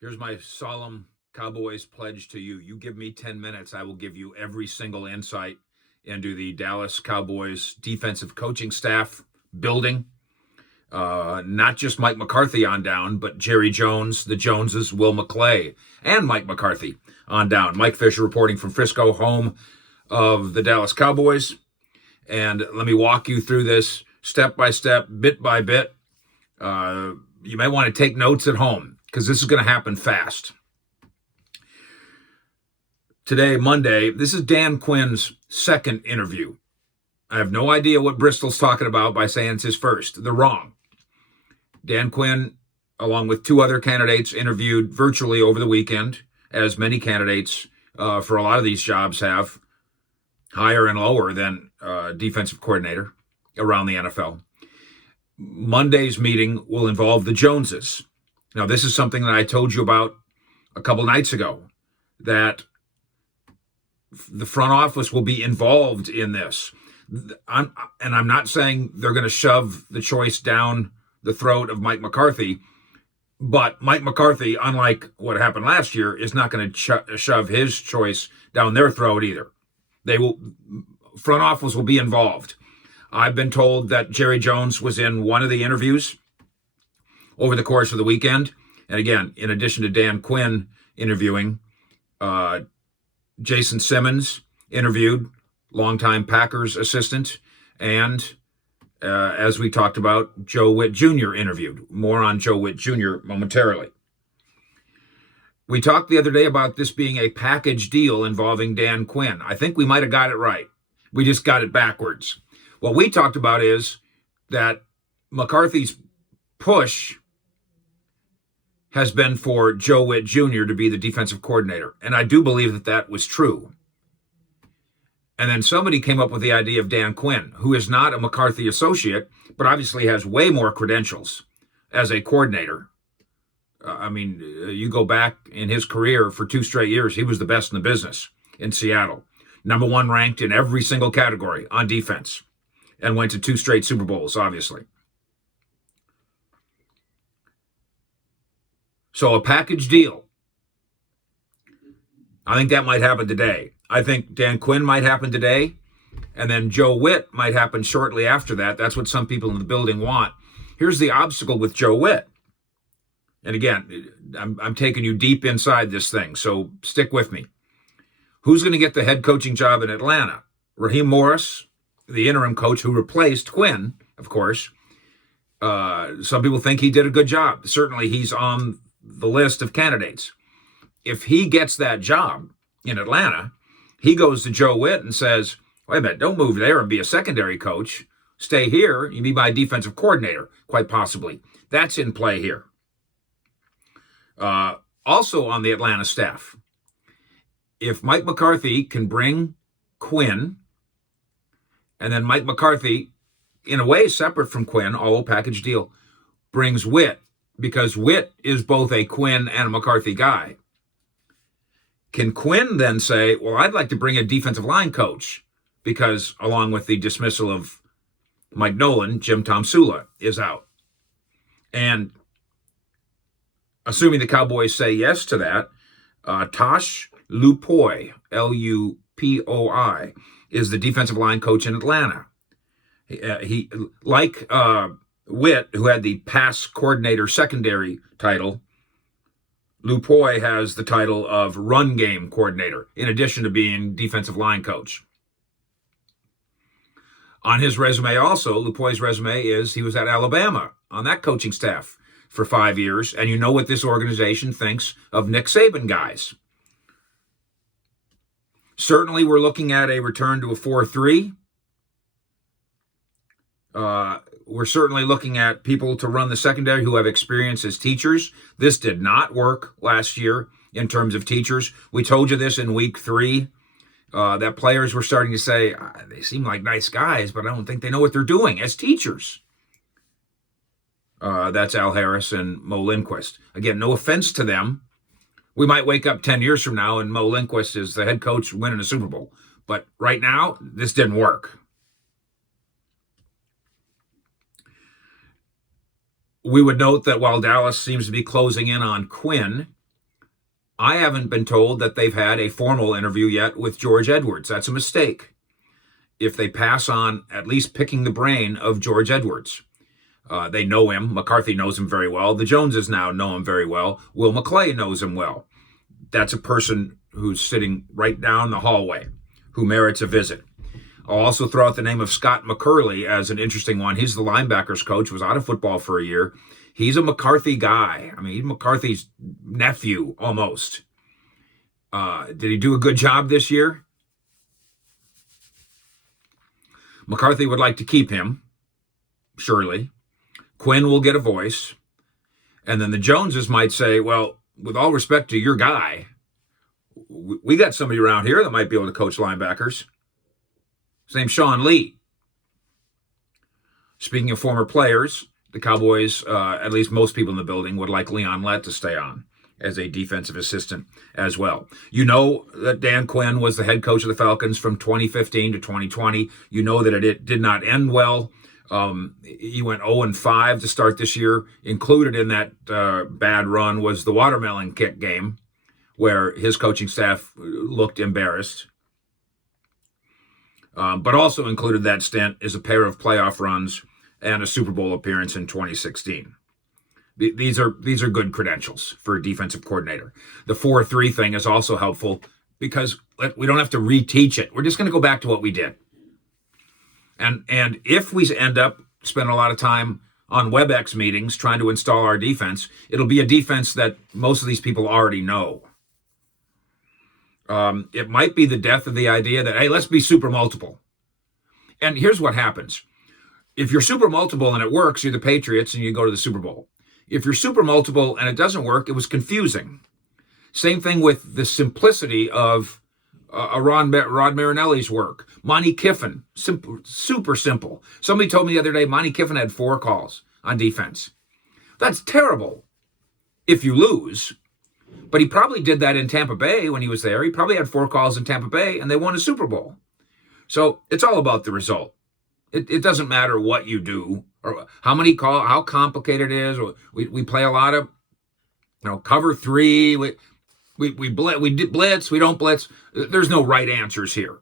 Here's my solemn Cowboys pledge to you. You give me 10 minutes, I will give you every single insight into the Dallas Cowboys defensive coaching staff building. Not just Mike McCarthy on down, but Jerry Jones, the Joneses, Will McClay, and Mike McCarthy on down. Mike Fisher reporting from Frisco, home of the Dallas Cowboys. And let me walk you through this step by step, bit by bit. You may want to take notes at home because this is going to happen fast. Today, Monday, this is Dan Quinn's second interview. I have no idea what Bristol's talking about by saying it's his first. They're wrong. Dan Quinn, along with two other candidates, interviewed virtually over the weekend, as many candidates for a lot of these jobs have, higher and lower than defensive coordinator around the NFL. Monday's meeting will involve the Joneses. Now, this is something that I told you about a couple nights ago, that the front office will be involved in this. I'm not saying they're going to shove the choice down the throat of Mike McCarthy, but Mike McCarthy, unlike what happened last year, is not going to shove his choice down their throat either. Front office will be involved. I've been told that Jerry Jones was in one of the interviews over the course of the weekend. And again, in addition to Dan Quinn interviewing, Jason Simmons interviewed, longtime Packers assistant, and as we talked about, Joe Witt Jr. interviewed. More on Joe Witt Jr. momentarily. We talked the other day about this being a package deal involving Dan Quinn. I think we might have got it right. We just got it backwards. What we talked about is that McCarthy's push has been for Joe Witt Jr. to be the defensive coordinator. And I do believe that that was true. And then somebody came up with the idea of Dan Quinn, who is not a McCarthy associate, but obviously has way more credentials as a coordinator. You go back in his career for 2 straight years, he was the best in the business in Seattle. Number 1 ranked in every single category on defense, and went to 2 straight Super Bowls, obviously. So a package deal. I think that might happen today. I think Dan Quinn might happen today, and then Joe Witt might happen shortly after that. That's what some people in the building want. Here's the obstacle with Joe Witt. And again, I'm taking you deep inside this thing, so stick with me. Who's going to get the head coaching job in Atlanta? Raheem Morris, the interim coach who replaced Quinn, of course. Some people think he did a good job. Certainly, he's on the list of candidates. If he gets that job in Atlanta, he goes to Joe Witt and says, wait a minute, don't move there and be a secondary coach. Stay here. You be my defensive coordinator, quite possibly. That's in play here. Also on the Atlanta staff, if Mike McCarthy can bring Quinn, and then Mike McCarthy, in a way separate from Quinn, all package deal, brings Witt, because Witt is both a Quinn and a McCarthy guy. Can Quinn then say, well, I'd like to bring a defensive line coach, because along with the dismissal of Mike Nolan, Jim Tomsula is out. And assuming the Cowboys say yes to that, Tosh Lupoi, Lupoi, is the defensive line coach in Atlanta. He like Witt, who had the pass coordinator secondary title, Lupoi has the title of run game coordinator, in addition to being defensive line coach. On his resume also, Lupoi's resume is he was at Alabama on that coaching staff for 5 years, and you know what this organization thinks of Nick Saban guys. Certainly, we're looking at a return to a 4-3. We're certainly looking at people to run the secondary who have experience as teachers. This did not work last year in terms of teachers. We told you this in week 3, that players were starting to say, they seem like nice guys, but I don't think they know what they're doing as teachers. That's Al Harris and Mo Lindquist. Again, no offense to them. We might wake up 10 years from now and Mo Lindquist is the head coach winning a Super Bowl. But right now, this didn't work. We would note that while Dallas seems to be closing in on Quinn, I haven't been told that they've had a formal interview yet with George Edwards. That's a mistake if they pass on at least picking the brain of George Edwards. They know him. McCarthy knows him very well. The Joneses now know him very well. Will McClay knows him well. That's a person who's sitting right down the hallway who merits a visit. I'll also throw out the name of Scott McCurley as an interesting one. He's the linebackers coach, was out of football for a year. He's a McCarthy guy. I mean, he's McCarthy's nephew almost. Did he do a good job this year? McCarthy would like to keep him, surely. Quinn will get a voice. And then the Joneses might say, well, with all respect to your guy, we got somebody around here that might be able to coach linebackers. His name's Sean Lee. Speaking of former players, the Cowboys, at least most people in the building, would like Leon Lett to stay on as a defensive assistant as well. You know that Dan Quinn was the head coach of the Falcons from 2015 to 2020. You know that it did not end well. He went 0-5 to start this year. Included in that bad run was the watermelon kick game, where his coaching staff looked embarrassed. But also included that stint is a pair of playoff runs and a Super Bowl appearance in 2016. These are good credentials for a defensive coordinator. The 4-3 thing is also helpful because we don't have to reteach it. We're just going to go back to what we did. And if we end up spending a lot of time on WebEx meetings trying to install our defense, it'll be a defense that most of these people already know. It might be the death of the idea that, hey, let's be super multiple. And here's what happens. If you're super multiple and it works, you're the Patriots and you go to the Super Bowl. If you're super multiple and it doesn't work, it was confusing. Same thing with the simplicity of Rod Marinelli's work. Monty Kiffin, super simple. Somebody told me the other day Monty Kiffin had 4 calls on defense. That's terrible if you lose. But he probably did that in Tampa Bay when he was there. He probably had 4 calls in Tampa Bay, and they won a Super Bowl. So it's all about the result. It doesn't matter what you do or how complicated it is. We play a lot of, cover 3. We blitz. We don't blitz. There's no right answers here.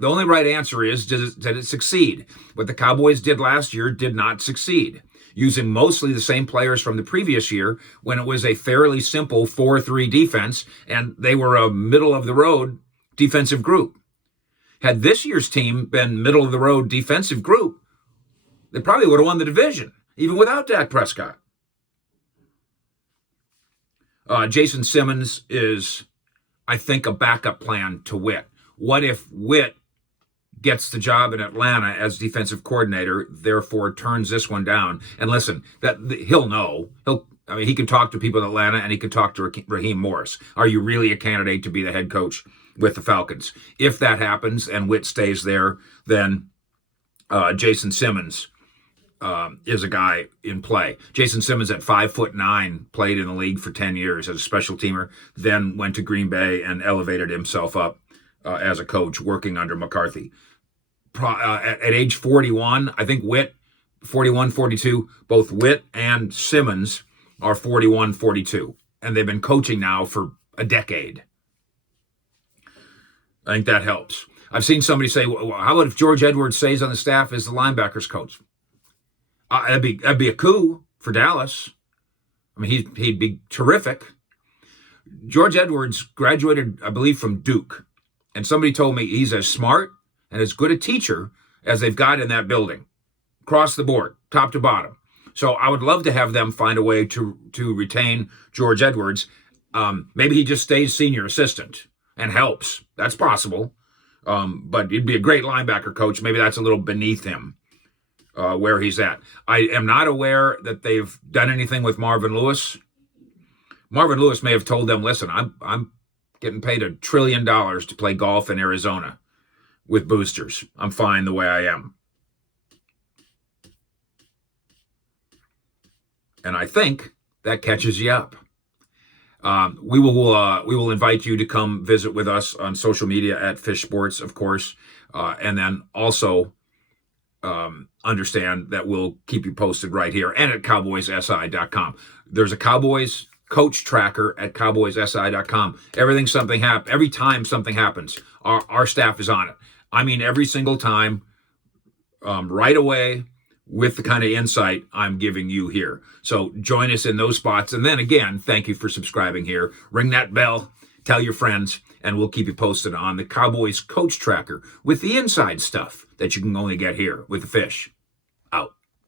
The only right answer is, did it succeed? What the Cowboys did last year did not succeed, using mostly the same players from the previous year when it was a fairly simple 4-3 defense, and they were a middle-of-the-road defensive group. Had this year's team been middle-of-the-road defensive group, they probably would have won the division, even without Dak Prescott. Jason Simmons is, I think, a backup plan to Witt. What if Witt gets the job in Atlanta as defensive coordinator, therefore turns this one down? And listen, he'll know. He can talk to people in Atlanta, and he can talk to Raheem Morris. Are you really a candidate to be the head coach with the Falcons? If that happens and Witt stays there, then Jason Simmons is a guy in play. Jason Simmons at 5'9", played in the league for 10 years as a special teamer, then went to Green Bay and elevated himself up as a coach working under McCarthy. At age 41, I think Witt, 41, 42, both Witt and Simmons are 41, 42. And they've been coaching now for a decade. I think that helps. I've seen somebody say, well, how about if George Edwards stays on the staff as the linebackers coach? That'd be a coup for Dallas. I mean, he'd be terrific. George Edwards graduated, I believe, from Duke. And somebody told me he's as smart and as good a teacher as they've got in that building. Across the board, top to bottom. So I would love to have them find a way to retain George Edwards. Maybe he just stays senior assistant and helps. That's possible. But he'd be a great linebacker coach. Maybe that's a little beneath him. Where he's at. I am not aware that they've done anything with Marvin Lewis. Marvin Lewis may have told them, listen, I'm getting paid $1 trillion to play golf in Arizona with boosters. I'm fine the way I am. And I think that catches you up. We will invite you to come visit with us on social media at Fish Sports, of course, and then also understand that we'll keep you posted right here and at cowboyssi.com. There's a Cowboys coach tracker at cowboyssi.com. Every time something happens, our staff is on it. I mean, every single time, right away, with the kind of insight I'm giving you here. So join us in those spots. And then again, thank you for subscribing here. Ring that bell, tell your friends, and we'll keep you posted on the Cowboys coach tracker with the inside stuff that you can only get here with the fish.